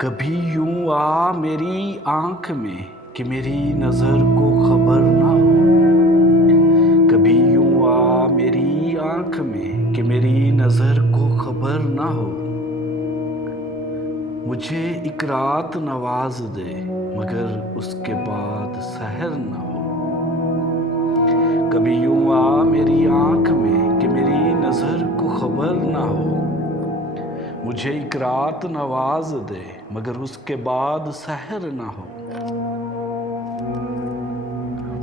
कभी यूं आ मेरी आंख में कि मेरी नजर को खबर ना हो। कभी यूं आ मेरी आंख में कि मेरी नजर को खबर ना हो। मुझे एक रात नवाज दे मगर उसके बाद सहर ना हो। कभी यूं आ मेरी आंख में कि मेरी नजर को खबर ना हो। मुझे एक रात नवाज दे मगर उसके बाद सहर ना हो।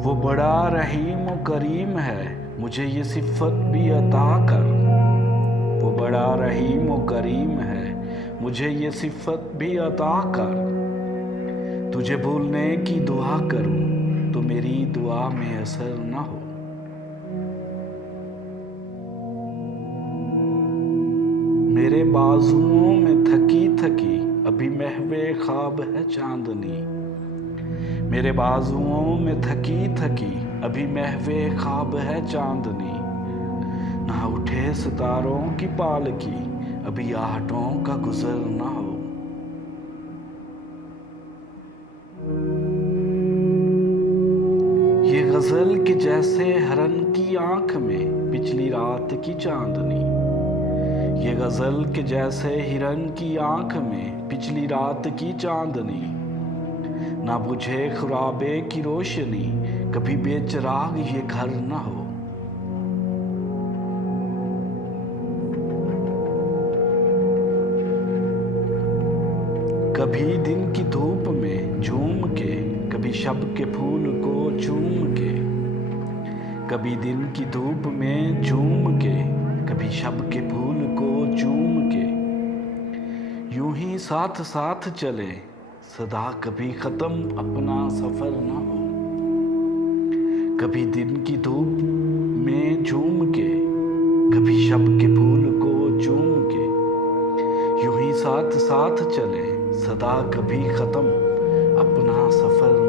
वो बड़ा रहीम और करीम है, मुझे ये सिफत भी अता कर। वो बड़ा रहीम और करीम है, मुझे ये सिफत भी अता कर। तुझे भूलने की दुआ करूं तो मेरी दुआ में असर ना हो। मेरे बाजुओं में थकी थकी अभी महवे ख्वाब है चांदनी। मेरे बाजुओं में थकी थकी अभी महवे ख्वाब है चांदनी। ना उठे सितारों की पालकी अभी आहटों का गुजर ना हो। ये गजल के जैसे हरन की आंख में पिछली रात की चांदनी। ये गजल के जैसे हिरन की आंख में पिछली रात की चांदनी। ना बुझे खुराबे की रोशनी कभी बेचराग ये घर ना हो। कभी दिन की धूप में झूम के कभी शब के फूल को चूम के। कभी दिन की धूप में झूम के कभी शब के फूल को चूम के। यूं ही साथ साथ चले सदा कभी खत्म अपना सफर ना हो। कभी दिन की धूप में झूम के कभी शब के फूल को चूम के। यूं ही साथ साथ चले सदा कभी खत्म अपना सफर